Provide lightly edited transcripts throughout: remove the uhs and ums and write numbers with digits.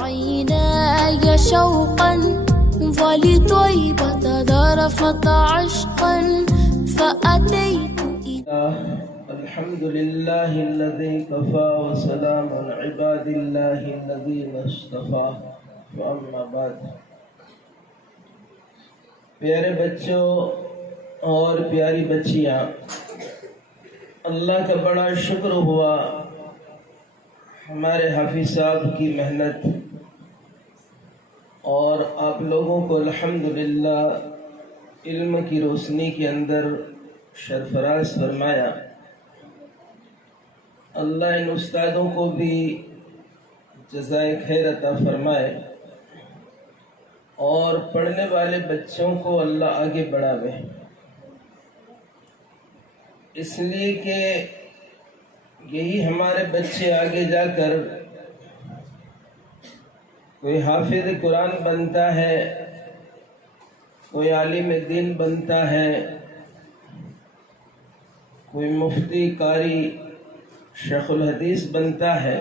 عيناي شوقا ولطيبة ذرفت عشقا فأتيت الحمد لله الذي كفى وسلام عباد الله الذين اصطفى وأما بعد. پیارے بچوں اور پیاری بچیاں، اللہ کا بڑا شکر ہوا ہمارے حافظ صاحب کی محنت اور آپ لوگوں کو الحمدللہ علم کی روشنی کے اندر سرفراز فرمایا. اللہ ان استادوں کو بھی جزائے خیر عطا فرمائے اور پڑھنے والے بچوں کو اللہ آگے بڑھاوے، اس لیے کہ یہی ہمارے بچے آگے جا کر کوئی حافظ قرآن بنتا ہے، کوئی عالم دین بنتا ہے، کوئی مفتی قاری شیخ الحدیث بنتا ہے،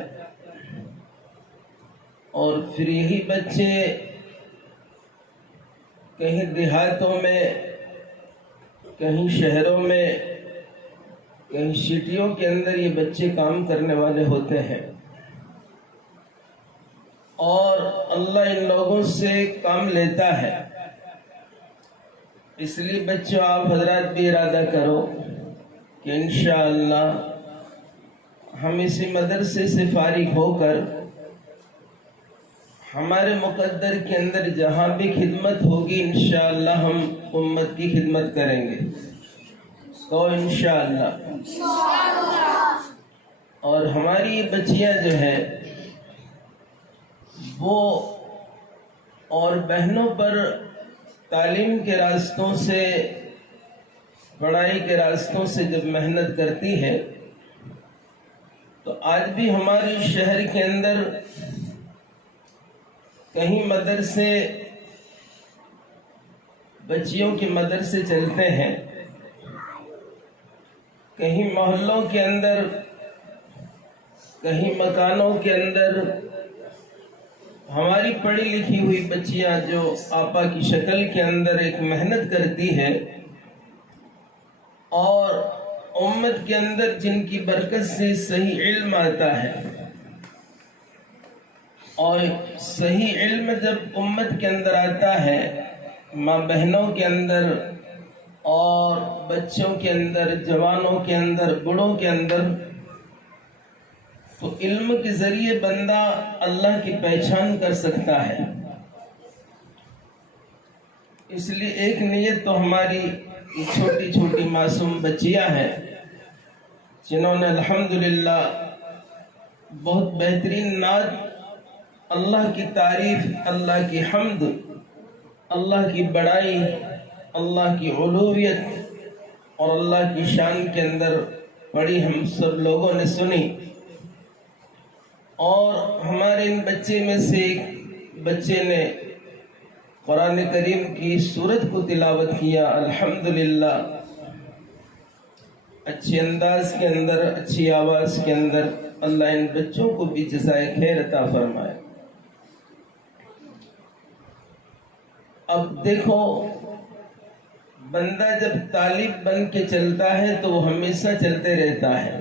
اور پھر یہی بچے کہیں دیہاتوں میں، کہیں شہروں میں، کہیں سٹیوں کے اندر یہ بچے کام کرنے والے ہوتے ہیں، اور اللہ ان لوگوں سے کام لیتا ہے. اس لیے بچوں آپ حضرات بھی ارادہ کرو کہ انشاءاللہ ہم اسی مدرسے سے فارغ ہو کر ہمارے مقدر کے اندر جہاں بھی خدمت ہوگی انشاءاللہ ہم امت کی خدمت کریں گے. تو انشاءاللہ. اور ہماری یہ بچیاں جو ہیں وہ اور بہنوں پر تعلیم کے راستوں سے، پڑھائی کے راستوں سے جب محنت کرتی ہے تو آج بھی ہمارے شہر کے اندر کہیں مدرسے، بچیوں کے مدرسے چلتے ہیں، کہیں محلوں کے اندر، کہیں مکانوں کے اندر ہماری پڑھی لکھی ہوئی بچیاں جو آپا کی شکل کے اندر ایک محنت کرتی ہے، اور امت کے اندر جن کی برکت سے صحیح علم آتا ہے، اور صحیح علم جب امت کے اندر آتا ہے، ماں بہنوں کے اندر اور بچوں کے اندر، جوانوں کے اندر، بڑوں کے اندر، تو علم کے ذریعے بندہ اللہ کی پہچان کر سکتا ہے. اس لیے ایک نیت تو ہماری چھوٹی چھوٹی معصوم بچیاں ہیں جنہوں نے الحمدللہ بہت بہترین نعت، اللہ کی تعریف، اللہ کی حمد، اللہ کی بڑائی، اللہ کی علویت اور اللہ کی شان کے اندر پڑھی، ہم سب لوگوں نے سنی. اور ہمارے ان بچے میں سے ایک بچے نے قرآن کریم کی سورت کو تلاوت کیا. الحمدللہ اچھے انداز کے اندر، اچھی آواز کے اندر. اللہ ان بچوں کو بھی جزائے خیر عطا فرمائے. اب دیکھو، بندہ جب طالب بن کے چلتا ہے تو وہ ہمیشہ چلتے رہتا ہے،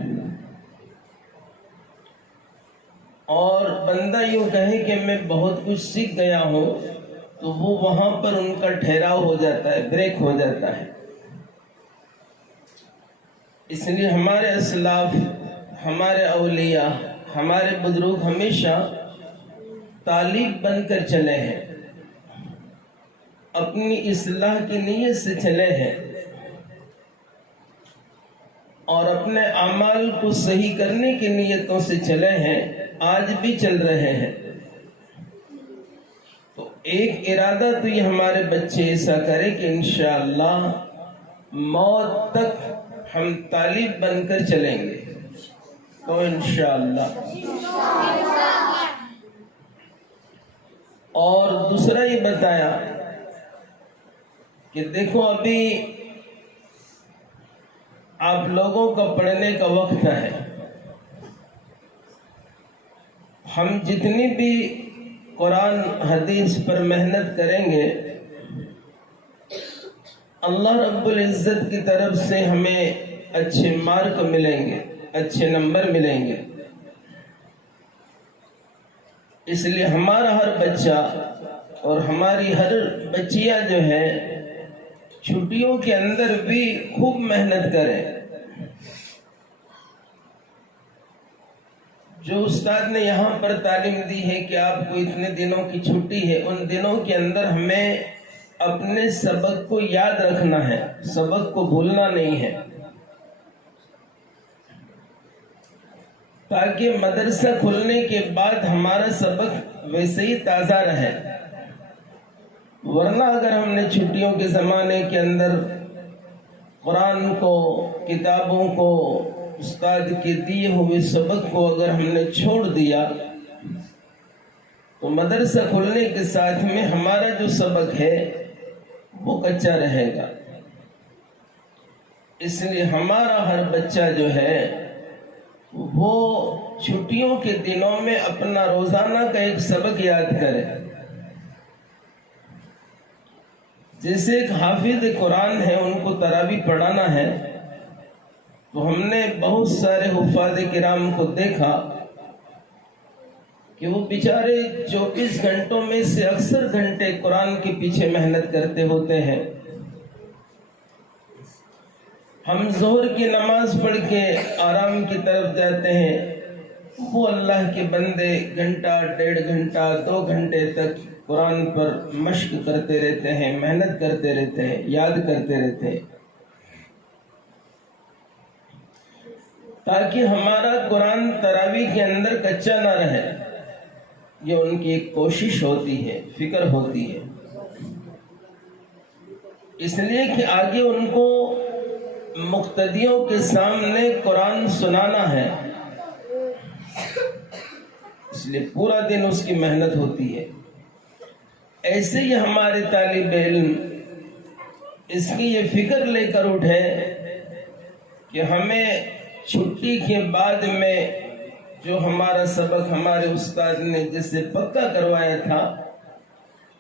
اور بندہ یوں کہے کہ میں بہت کچھ سیکھ گیا ہوں تو وہ وہاں پر ان کا ٹھہراؤ ہو جاتا ہے، بریک ہو جاتا ہے. اس لیے ہمارے اسلاف، ہمارے اولیاء، ہمارے بزرگ ہمیشہ طالب بن کر چلے ہیں، اپنی اصلاح کی نیت سے چلے ہیں، اور اپنے اعمال کو صحیح کرنے کی نیتوں سے چلے ہیں، آج بھی چل رہے ہیں. تو ایک ارادہ تو یہ ہمارے بچے ایسا کرے کہ انشاءاللہ موت تک ہم طالب بن کر چلیں گے. تو انشاءاللہ. اور دوسرا یہ بتایا کہ دیکھو ابھی آپ لوگوں کا پڑھنے کا وقت ہے. ہم جتنی بھی قرآن حدیث پر محنت کریں گے، اللہ رب العزت کی طرف سے ہمیں اچھے مارک ملیں گے، اچھے نمبر ملیں گے۔ اس لیے ہمارا ہر بچہ اور ہماری ہر بچیاں جو ہے چھٹیوں کے اندر بھی خوب محنت کریں۔ جو استاد نے یہاں پر تعلیم دی ہے کہ آپ کو اتنے دنوں کی چھٹی ہے، ان دنوں کے اندر ہمیں اپنے سبق کو یاد رکھنا ہے، سبق کو بھولنا نہیں ہے، تاکہ مدرسہ کھلنے کے بعد ہمارا سبق ویسے ہی تازہ رہے۔ ورنہ اگر ہم نے چھٹیوں کے زمانے کے اندر قرآن کو، کتابوں کو، استاد کے دیے ہوئے سبق کو اگر ہم نے چھوڑ دیا تو مدرسہ کھلنے کے ساتھ میں ہمارا جو سبق ہے وہ کچا رہے گا۔ اس لیے ہمارا ہر بچہ جو ہے وہ چھٹیوں کے دنوں میں اپنا روزانہ کا ایک سبق یاد کرے۔ جیسے ایک حافظ قرآن ہے، ان کو تراویح پڑھانا ہے، تو ہم نے بہت سارے حفاظ کرام کو دیکھا کہ وہ بیچارے 24 گھنٹوں میں سے اکثر گھنٹے قرآن کے پیچھے محنت کرتے ہوتے ہیں۔ ہم ظہر کی نماز پڑھ کے آرام کی طرف جاتے ہیں، وہ اللہ کے بندے گھنٹہ، 1.5 گھنٹہ، 2 گھنٹے تک قرآن پر مشق کرتے رہتے ہیں، محنت کرتے رہتے ہیں، یاد کرتے رہتے ہیں، تاکہ ہمارا قرآن تراویح کے اندر کچا نہ رہے۔ یہ ان کی ایک کوشش ہوتی ہے، فکر ہوتی ہے، اس لیے کہ آگے ان کو مقتدیوں کے سامنے قرآن سنانا ہے، اس لیے پورا دن اس کی محنت ہوتی ہے۔ ایسے ہی ہمارے طالب علم اس کی یہ فکر لے کر اٹھے کہ ہمیں چھٹی کے بعد میں جو ہمارا سبق ہمارے استاد نے جسے پکا کروایا تھا،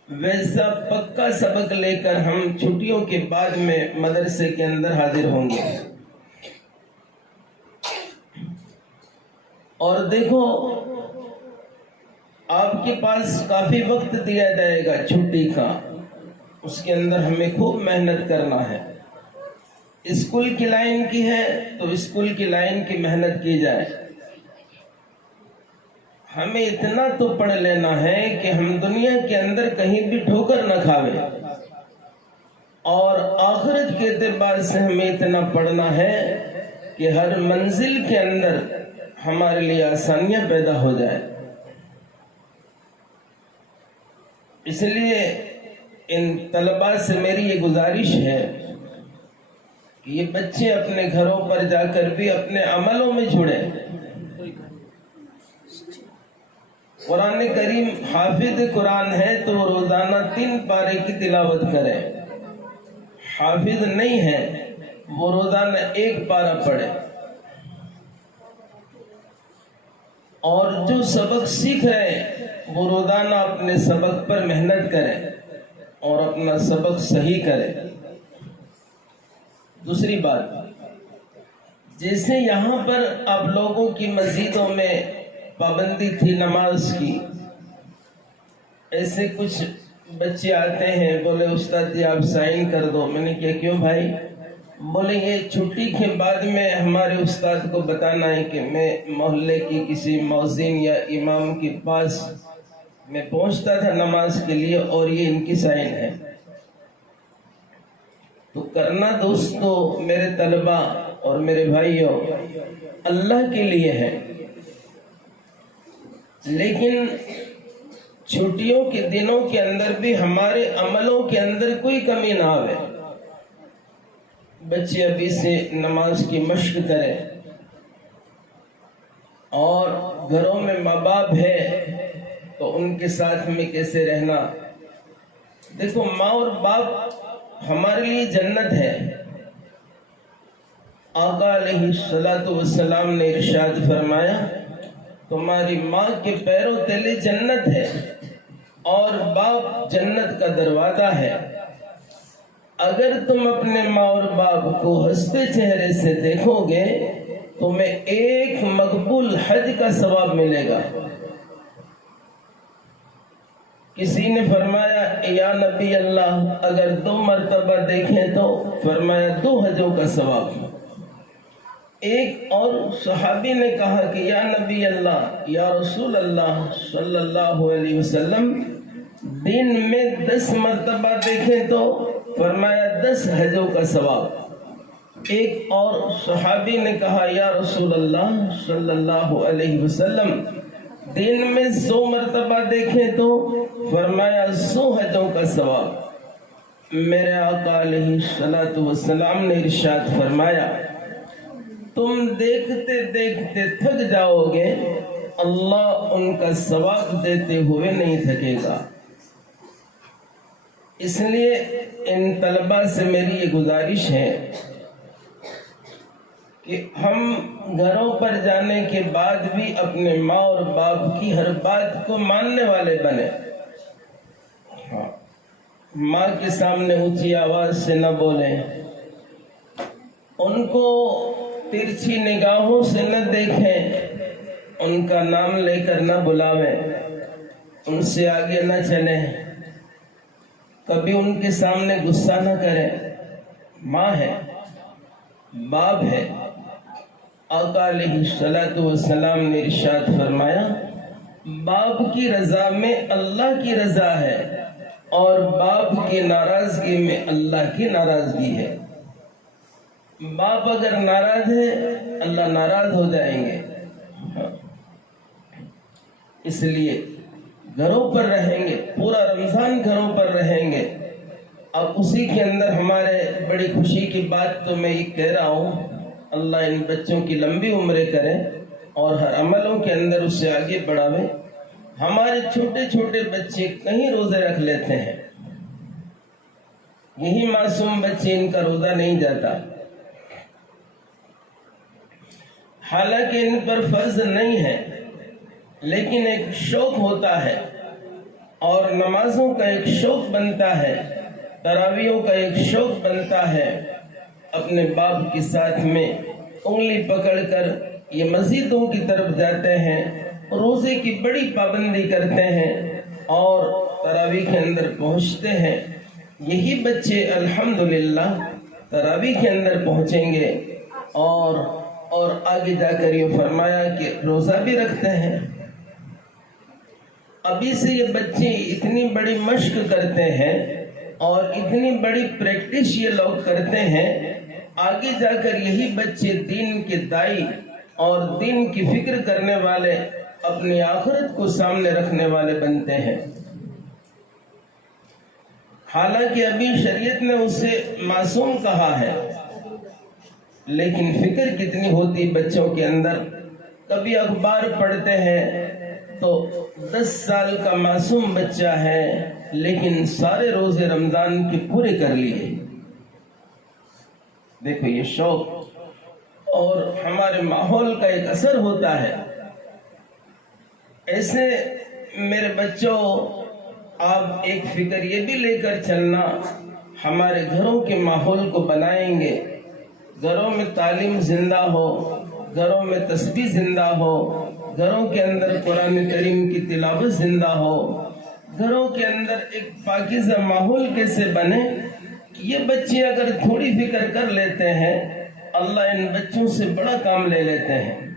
ویسا پکا سبق لے کر ہم چھٹیوں کے بعد میں مدرسے کے اندر حاضر ہوں گے۔ اور دیکھو، آپ کے پاس کافی وقت دیا جائے گا چھٹی کا، اس کے اندر ہمیں خوب محنت کرنا ہے۔ اسکول کی لائن کی ہے تو اسکول کی لائن کی محنت کی جائے۔ ہمیں اتنا تو پڑھ لینا ہے کہ ہم دنیا کے اندر کہیں بھی ٹھوکر نہ کھاوے، اور آخرت کے اعتبار سے ہمیں اتنا پڑھنا ہے کہ ہر منزل کے اندر ہمارے لیے آسانیاں پیدا ہو جائے۔ اس لیے ان طلباء سے میری یہ گزارش ہے کہ یہ بچے اپنے گھروں پر جا کر بھی اپنے عملوں میں جڑیں۔ قرآن کریم حافظ قرآن ہے تو روزانہ 3 پارے کی تلاوت کریں، حافظ نہیں ہے وہ روزانہ 1 پارہ پڑھے، اور جو سبق سیکھ رہے ہیں وہ روزانہ اپنے سبق پر محنت کریں اور اپنا سبق صحیح کریں۔ دوسری بات، جیسے یہاں پر آپ لوگوں کی مسجدوں میں پابندی تھی نماز کی، ایسے کچھ بچے آتے ہیں، بولے استاد جی آپ سائن کر دو۔ میں نے کہا کیوں بھائی؟ بولے یہ چھٹی کے بعد میں ہمارے استاد کو بتانا ہے کہ میں محلے کی کسی مؤذن یا امام کے پاس میں پہنچتا تھا نماز کے لیے، اور یہ ان کی سائن ہے۔ تو کرنا دوستو میرے طلباء اور میرے بھائیوں اللہ کے لیے ہے، لیکن چھٹیوں کے دنوں کے اندر بھی ہمارے عملوں کے اندر کوئی کمی نہ آوے۔ بچے ابھی سے نماز کی مشق کریں، اور گھروں میں ماں باپ ہے تو ان کے ساتھ میں کیسے رہنا۔ دیکھو ماں اور باپ ہمارے لیے جنت ہے۔ آقا علیہ السلام نے ارشاد فرمایا تمہاری ماں کے پیروں تلے جنت ہے، اور باپ جنت کا دروازہ ہے۔ اگر تم اپنے ماں اور باپ کو ہنستے چہرے سے دیکھو گے تمہیں ایک مقبول حج کا ثواب ملے گا۔ کسی نے فرمایا یا نبی اللہ اگر 2 مرتبہ دیکھیں تو؟ فرمایا 2 حجوں کا ثواب۔ ایک اور صحابی نے کہا کہ یا نبی اللہ یا رسول اللہ صلی اللہ علیہ وسلم دن میں 10 مرتبہ دیکھیں تو؟ فرمایا 10 حجوں کا ثواب۔ ایک اور صحابی نے کہا یا رسول اللہ صلی اللہ علیہ وسلم دن میں 100 مرتبہ دیکھیں تو؟ فرمایا 100 حجوں کا ثواب۔ میرے آقا علیہ الصلوۃ والسلام نے ارشاد فرمایا تم دیکھتے دیکھتے تھک جاؤ گے، اللہ ان کا ثواب دیتے ہوئے نہیں تھکے گا۔ اس لیے ان طلباء سے میری یہ گزارش ہے کہ ہم گھروں پر جانے کے بعد بھی اپنے ماں اور باپ کی ہر بات کو ماننے والے بنے۔ ماں کے سامنے اونچی آواز سے نہ بولیں، ان کو ترچھی نگاہوں سے نہ دیکھیں، ان کا نام لے کر نہ بلاویں، ان سے آگے نہ چلیں، کبھی ان کے سامنے غصہ نہ کریں۔ ماں ہے، باپ ہے۔ آقا علیہ الصلوۃ والسلام نے ارشاد فرمایا باپ کی رضا میں اللہ کی رضا ہے اور باپ کی ناراضگی میں اللہ کی ناراضگی ہے۔ باپ اگر ناراض ہے اللہ ناراض ہو جائیں گے۔ اس لیے گھروں پر رہیں گے، پورا رمضان گھروں پر رہیں گے۔ اب اسی کے اندر ہمارے بڑی خوشی کی بات تو میں یہ کہہ رہا ہوں، اللہ ان بچوں کی لمبی عمریں کرے اور ہر عملوں کے اندر اس سے آگے بڑھاوے۔ ہمارے چھوٹے چھوٹے بچے کہیں روزے رکھ لیتے ہیں، یہی معصوم بچے ان کا روزہ نہیں جاتا، حالانکہ ان پر فرض نہیں ہے، لیکن ایک شوق ہوتا ہے اور نمازوں کا ایک شوق بنتا ہے، تراویحوں کا ایک شوق بنتا ہے۔ اپنے باپ کے ساتھ میں انگلی پکڑ کر یہ مسجدوں کی طرف جاتے ہیں، روزے کی بڑی پابندی کرتے ہیں اور تراویح کے اندر پہنچتے ہیں۔ یہی بچے الحمدللہ تراویح کے اندر پہنچیں گے اور آگے جا کر یہ فرمایا کہ روزہ بھی رکھتے ہیں۔ ابھی سے یہ بچے اتنی بڑی مشق کرتے ہیں اور اتنی بڑی پریکٹس یہ لوگ کرتے ہیں، آگے جا کر یہی بچے دین کے دائی اور دین کی فکر کرنے والے، اپنی آخرت کو سامنے رکھنے والے بنتے ہیں۔ حالانکہ ابھی شریعت نے اسے معصوم کہا ہے، لیکن فکر کتنی ہوتی بچوں کے اندر۔ کبھی اخبار پڑھتے ہیں تو 10 سال کا معصوم بچہ ہے لیکن سارے روزے رمضان کے پورے کر لیے۔ دیکھو یہ شوق اور ہمارے ماحول کا ایک اثر ہوتا ہے۔ ایسے میرے بچوں آپ ایک فکر یہ بھی لے کر چلنا، ہمارے گھروں کے ماحول کو بنائیں گے، گھروں میں تعلیم زندہ ہو، گھروں میں تسبیح زندہ ہو، گھروں کے اندر قرآن کریم کی تلاوت زندہ ہو، گھروں کے اندر ایک پاکیزہ ماحول کیسے بنے۔ یہ بچے اگر تھوڑی فکر کر لیتے ہیں اللہ ان بچوں سے بڑا کام لے لیتے ہیں۔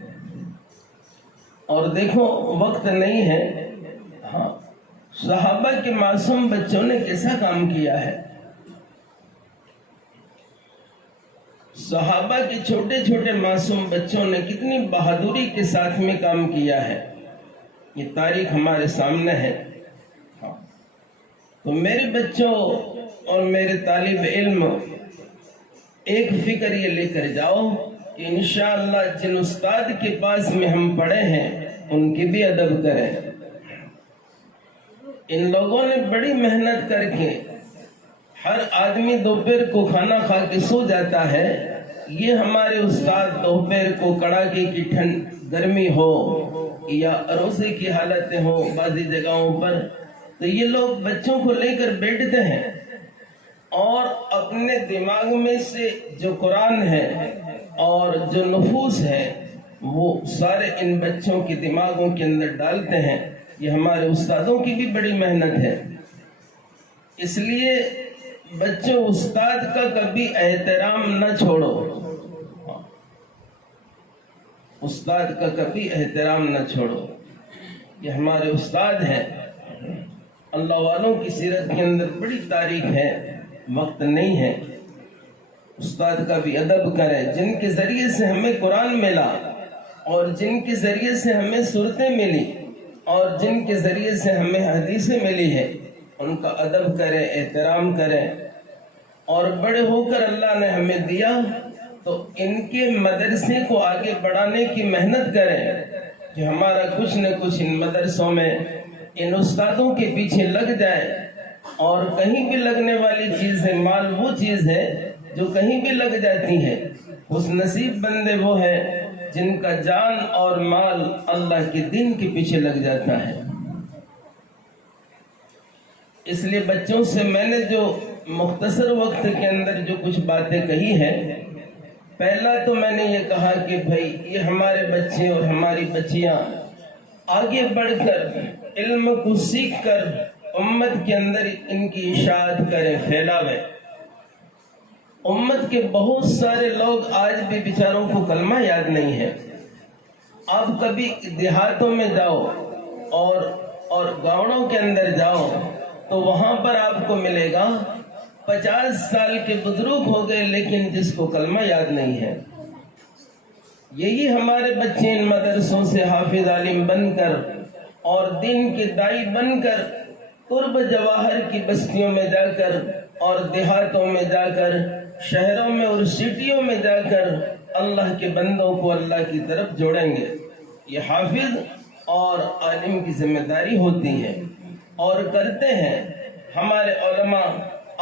اور دیکھو وقت نہیں ہے، ہاں صحابہ کے معصوم بچوں نے کیسا کام کیا ہے، صحابہ کے چھوٹے چھوٹے معصوم بچوں نے کتنی بہادری کے ساتھ میں کام کیا ہے، یہ تاریخ ہمارے سامنے ہے۔ تو میرے بچوں اور میرے طالب علم ایک فکر یہ لے کر جاؤ کہ انشاءاللہ جن استاد کے پاس میں ہم پڑھے ہیں ان کی بھی ادب کریں۔ ان لوگوں نے بڑی محنت کر کے، ہر آدمی دوپہر کو کھانا کھا کے سو جاتا ہے، یہ ہمارے استاد دوپہر کو کڑاکے کی ٹھنڈ گرمی ہو یا روزے کی حالتیں ہوں، بعضی جگہوں پر تو یہ لوگ بچوں کو لے کر بیٹھتے ہیں اور اپنے دماغ میں سے جو قرآن ہے اور جو نفوس ہے وہ سارے ان بچوں کے دماغوں کے اندر ڈالتے ہیں. یہ ہمارے استادوں کی بھی بڑی محنت ہے. اس لیے بچوں استاد کا کبھی احترام نہ چھوڑو. استاد کا کبھی احترام نہ چھوڑو. یہ ہمارے استاد ہیں. اللہ والوں کی سیرت کے اندر بڑی تاریخ ہے، وقت نہیں ہے. استاد کا بھی ادب کریں. جن کے ذریعے سے ہمیں قرآن ملا اور جن کے ذریعے سے ہمیں سورتیں ملی اور جن کے ذریعے سے ہمیں حدیثیں ملی ہے، ان کا ادب کریں، احترام کریں. اور بڑے ہو کر اللہ نے ہمیں دیا تو ان کے مدرسے کو آگے بڑھانے کی محنت کریں کہ ہمارا کچھ نہ کچھ ان مدرسوں میں ان استادوں کے پیچھے لگ جائے. اور کہیں بھی لگنے والی چیز ہے، مال وہ چیز ہے جو کہیں بھی لگ جاتی ہے. خوش نصیب بندے وہ ہیں جن کا جان اور مال اللہ کے دین کے پیچھے لگ جاتا ہے. اس لیے بچوں سے میں نے جو مختصر وقت کے اندر جو کچھ باتیں کہی ہیں، پہلا تو میں نے یہ کہا کہ بھائی یہ ہمارے بچے اور ہماری بچیاں آگے بڑھ کر علم کو سیکھ کر امت کے اندر ان کی اشاعت کریں، پھیلاویں. امت کے بہت سارے لوگ آج بھی بیچاروں کو کلمہ یاد نہیں ہے. آپ کبھی دیہاتوں میں جاؤ اور گاؤں کے اندر جاؤ تو وہاں پر آپ کو ملے گا 50 سال کے بزرگ ہو گئے لیکن جس کو کلمہ یاد نہیں ہے. یہی ہمارے بچے ان مدرسوں سے حافظ عالم بن کر اور دین کے دائی بن کر قرب جواہر کی بستیوں میں جا کر اور دیہاتوں میں جا کر شہروں میں اور سٹیوں میں جا کر اللہ کے بندوں کو اللہ کی طرف جوڑیں گے. یہ حافظ اور عالم کی ذمہ داری ہوتی ہے اور کرتے ہیں. ہمارے علماء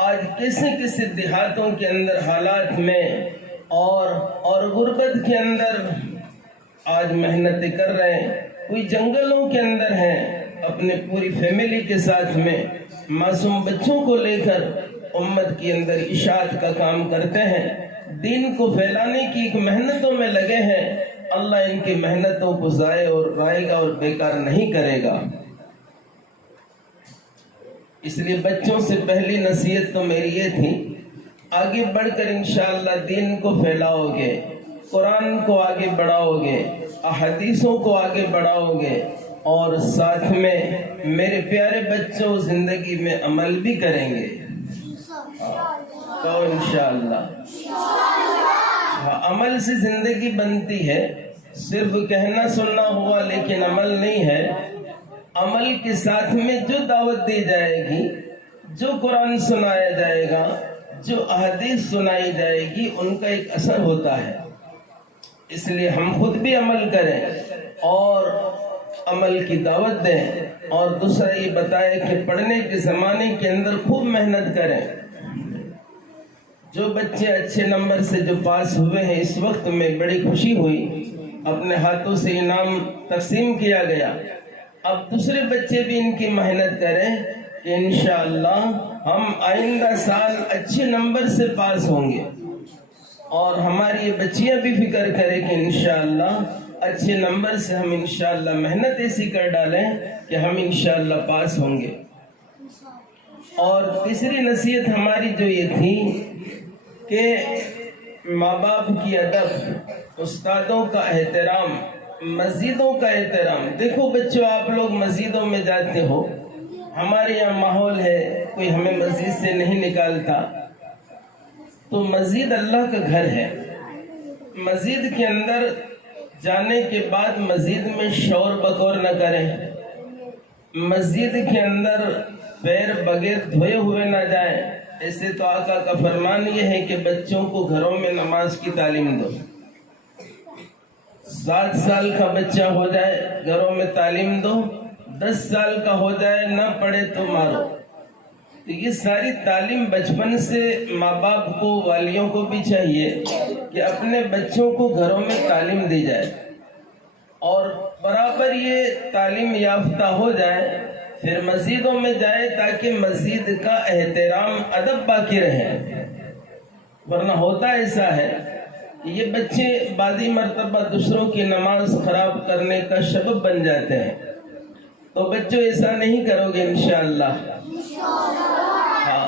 آج کسی دیہاتوں کے اندر حالات میں اور غربت کے اندر آج محنتیں کر رہے ہیں. کوئی جنگلوں کے اندر ہیں، اپنے پوری فیملی کے ساتھ میں معصوم بچوں کو لے کر امت کے اندر اشاعت کا کام کرتے ہیں، دین کو پھیلانے کی ایک محنتوں میں لگے ہیں. اللہ ان کی محنتوں کو ضائع اور رائے گا اور بیکار نہیں کرے گا. اس لیے بچوں سے پہلی نصیحت تو میری یہ تھی، آگے بڑھ کر انشاءاللہ دین کو پھیلاؤ گے، قرآن کو آگے بڑھاؤ گے، احادیثوں کو آگے بڑھاؤ گے اور ساتھ میں میرے پیارے بچوں زندگی میں عمل بھی کریں گے. تو انشاءاللہ عمل سے زندگی بنتی ہے. صرف کہنا سننا ہوا لیکن عمل نہیں ہے. عمل کے ساتھ میں جو دعوت دی جائے گی، جو قرآن سنایا جائے گا، جو احادیث سنائی جائے گی، ان کا ایک اثر ہوتا ہے. اس لیے ہم خود بھی عمل کریں اور عمل کی دعوت دیں. اور دوسرا یہ بتائے کہ پڑھنے کے زمانے کے اندر خوب محنت کریں. جو بچے اچھے نمبر سے جو پاس ہوئے ہیں، اس وقت میں بڑی خوشی ہوئی، اپنے ہاتھوں سے انعام تقسیم کیا گیا. اب دوسرے بچے بھی ان کی محنت کریں کہ انشاءاللہ ہم آئندہ سال اچھے نمبر سے پاس ہوں گے. اور ہماری یہ بچیاں بھی فکر کریں کہ انشاءاللہ اچھے نمبر سے ہم انشاءاللہ محنت ایسی کر ڈالیں کہ ہم انشاءاللہ پاس ہوں گے. اور تیسری نصیحت ہماری جو یہ تھی کہ ماں باپ کی ادب، استادوں کا احترام، مسجدوں کا احترام. دیکھو بچوں، آپ لوگ مسجدوں میں جاتے ہو، ہمارے یہاں ماحول ہے کوئی ہمیں مسجد سے نہیں نکالتا. تو مسجد اللہ کا گھر ہے. مسجد کے اندر جانے کے بعد مسجد میں شور بکور نہ کریں. مسجد کے اندر پیر بغیر دھوئے ہوئے نہ جائیں. ایسے تو آقا کا فرمان یہ ہے کہ بچوں کو گھروں میں نماز کی تعلیم دو. 7 سال کا بچہ ہو جائے گھروں میں تعلیم دو، 10 سال کا ہو جائے نہ پڑھے تو مارو. تو یہ ساری تعلیم بچپن سے ماں باپ کو، والیوں کو بھی چاہیے کہ اپنے بچوں کو گھروں میں تعلیم دی جائے اور برابر یہ تعلیم یافتہ ہو جائے. پھر مسجدوں میں جائے تاکہ مسجد کا احترام ادب باقی رہے، ورنہ ہوتا ایسا ہے کہ یہ بچے بعضی مرتبہ دوسروں کی نماز خراب کرنے کا سبب بن جاتے ہیں۔ تو بچوں ایسا نہیں کرو گے انشاءاللہ۔ ہاں،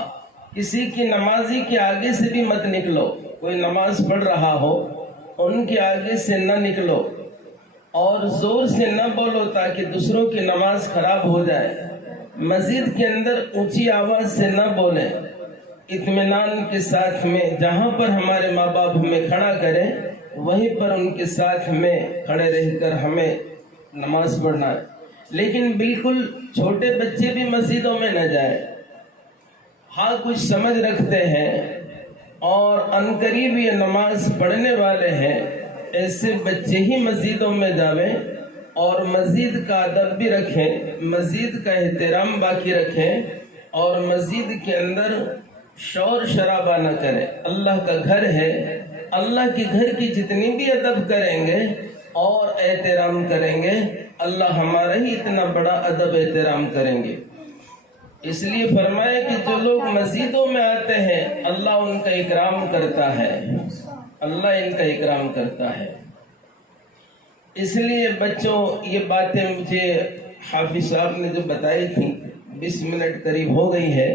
کسی کی نمازی کے آگے سے بھی مت نکلو، کوئی نماز پڑھ رہا ہو ان کے آگے سے نہ نکلو اور زور سے نہ بولو تاکہ دوسروں کی نماز خراب ہو جائے۔ مسجد کے اندر اونچی آواز سے نہ بولیں، اطمینان کے ساتھ میں جہاں پر ہمارے ماں باپ ہمیں کھڑا کریں وہیں پر ان کے ساتھ میں کھڑے رہ کر ہمیں نماز پڑھنا ہے۔ لیکن بالکل چھوٹے بچے بھی مسجدوں میں نہ جائیں۔ ہاں، کچھ سمجھ رکھتے ہیں اور عنقریب یہ نماز پڑھنے والے ہیں، ایسے بچے ہی مسجدوں میں جاویں اور مسجد کا ادب بھی رکھیں، مسجد کا احترام باقی رکھیں اور مسجد کے اندر شور شرابہ نہ کریں۔ اللہ کا گھر ہے، اللہ کے گھر کی جتنی بھی ادب کریں گے اور احترام کریں گے، اللہ ہمارا ہی اتنا بڑا ادب احترام کریں گے۔ اس لیے فرمائے کہ جو لوگ مسجدوں میں آتے ہیں اللہ ان کا اکرام کرتا ہے، اللہ ان کا اکرام کرتا ہے۔ اس لیے بچوں یہ باتیں مجھے حافظ صاحب نے جو بتائی تھی 20 منٹ قریب ہو گئی ہے،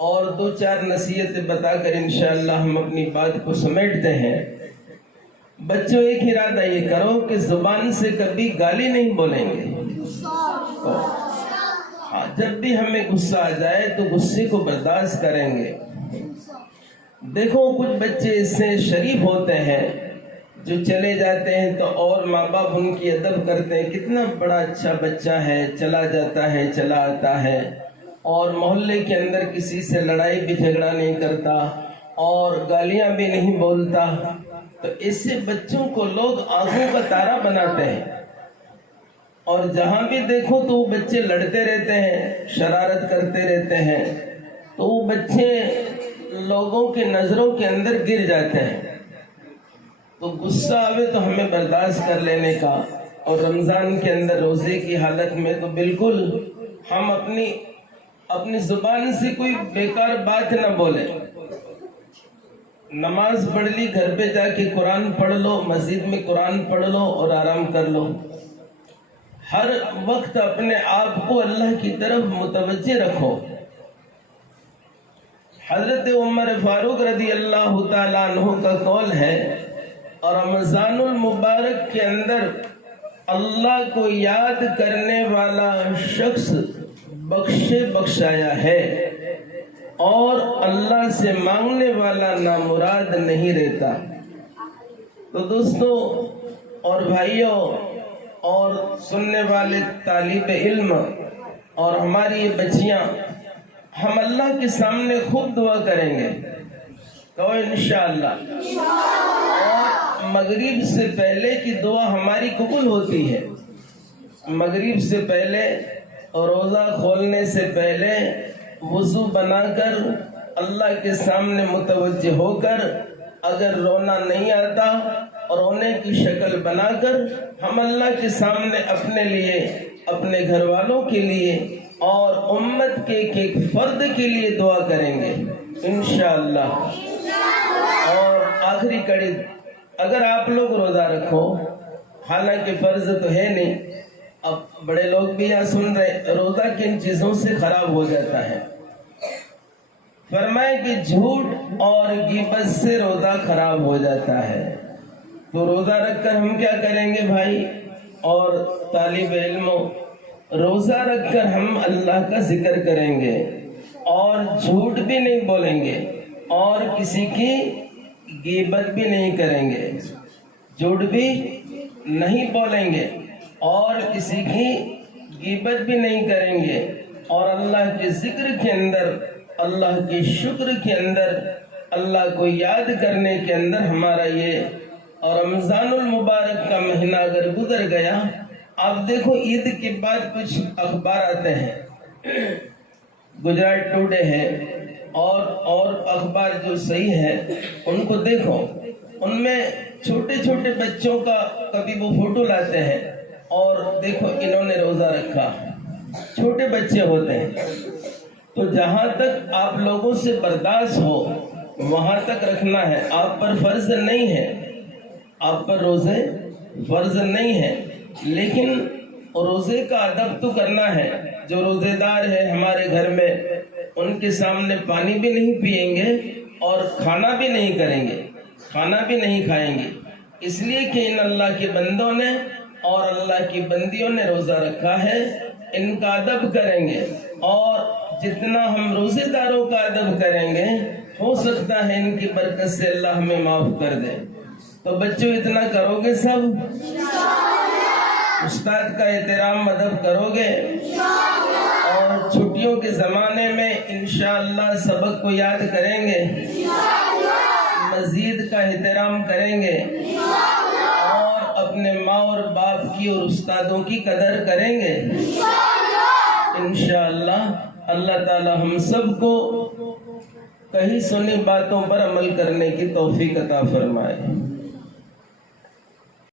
اور 2-4 نصیحتیں بتا کر انشاءاللہ ہم اپنی بات کو سمیٹتے ہیں۔ بچوں ایک ارادہ یہ کرو کہ زبان سے کبھی گالی نہیں بولیں گے۔ ہاں، جب بھی ہمیں غصہ آ جائے تو غصے کو برداشت کریں گے۔ دیکھو کچھ بچے اس سے شریف ہوتے ہیں جو چلے جاتے ہیں تو اور ماں باپ ان کی ادب کرتے ہیں، کتنا بڑا اچھا بچہ ہے، چلا جاتا ہے چلا آتا ہے اور محلے کے اندر کسی سے لڑائی بھی جھگڑا نہیں کرتا اور گالیاں بھی نہیں بولتا۔ تو ایسے بچوں کو لوگ آنکھوں کا تارا بناتے ہیں اور جہاں بھی دیکھو تو وہ بچے لڑتے رہتے ہیں، شرارت کرتے رہتے ہیں، تو وہ بچے لوگوں کی نظروں کے اندر گر جاتے ہیں۔ تو غصہ آوے تو ہمیں برداشت کر لینے کا، اور رمضان کے اندر روزے کی حالت میں تو بالکل ہم اپنی زبان سے کوئی بیکار بات نہ بولیں۔ نماز پڑھ لی، گھر پہ جا کے قرآن پڑھ لو، مسجد میں قرآن پڑھ لو اور آرام کر لو۔ ہر وقت اپنے آپ کو اللہ کی طرف متوجہ رکھو۔ حضرت عمر فاروق رضی اللہ تعالیٰ عنہ کا قول ہے، اور رمضان المبارک کے اندر اللہ کو یاد کرنے والا شخص بخشایا ہے اور اللہ سے مانگنے والا نامراد نہیں رہتا۔ تو دوستو اور بھائیوں اور سننے والے طالب علم اور ہماری یہ بچیاں، ہم اللہ کے سامنے خود دعا کریں گے، کہو انشاءاللہ۔ اور مغرب سے پہلے کی دعا ہماری قبول ہوتی ہے۔ مغرب سے پہلے اور روزہ کھولنے سے پہلے وضو بنا کر اللہ کے سامنے متوجہ ہو کر، اگر رونا نہیں آتا اور رونے کی شکل بنا کر ہم اللہ کے سامنے اپنے لیے، اپنے گھر والوں کے لیے اور امت کے ایک فرد کے لیے دعا کریں گے انشاءاللہ۔ اور آخری کڑی، اگر آپ لوگ روزہ رکھو، حالانکہ فرض تو ہے نہیں، اب بڑے لوگ بھی یہاں سن رہے، روزہ کن چیزوں سے خراب ہو جاتا ہے؟ فرمائے کہ جھوٹ اور غیبت سے روزہ خراب ہو جاتا ہے۔ تو روزہ رکھ کر ہم کیا کریں گے بھائی اور طالب علموں؟ روزہ رکھ کر ہم اللہ کا ذکر کریں گے اور جھوٹ بھی نہیں بولیں گے اور کسی کی غیبت بھی نہیں کریں گے، جھوٹ بھی نہیں بولیں گے اور کسی کی غیبت بھی نہیں کریں گے، اور اللہ کے ذکر کے اندر، اللہ کے شکر کے اندر، اللہ کو یاد کرنے کے اندر ہمارا یہ اور رمضان المبارک کا مہینہ اگر گزر گیا۔ آپ دیکھو عید کے بعد کچھ اخبار آتے ہیں، گجرات ٹوڈے ہے اور اخبار جو صحیح ہے ان کو دیکھو، ان میں چھوٹے چھوٹے بچوں کا کبھی وہ فوٹو لاتے ہیں اور دیکھو انہوں نے روزہ رکھا، چھوٹے بچے ہوتے ہیں، تو جہاں تک آپ لوگوں سے برداشت ہو وہاں تک رکھنا ہے، آپ پر فرض نہیں ہے، آپ پر روزے فرض نہیں ہے، لیکن روزے کا ادب تو کرنا ہے۔ جو روزے دار ہے ہمارے گھر میں، ان کے سامنے پانی بھی نہیں پئیں گے اور کھانا بھی نہیں کریں گے، کھانا بھی نہیں کھائیں گے، اس لیے کہ ان اللہ کے بندوں نے اور اللہ کی بندیوں نے روزہ رکھا ہے، ان کا ادب کریں گے، اور جتنا ہم روزے داروں کا ادب کریں گے ہو سکتا ہے ان کی برکت سے اللہ ہمیں معاف کر دے۔ تو بچوں اتنا کرو گے سب؟ استاد کا احترام ادب کرو گے؟ اور چھٹیوں کے زمانے میں انشاءاللہ سبق کو یاد کریں گے، مسجد کا احترام کریں گے، اور اپنے ماں اور باپ کی اور استادوں کی قدر کریں گے انشاءاللہ۔ اللہ تعالی ہم سب کو کہیں سنی باتوں پر عمل کرنے کی توفیق عطا فرمائے۔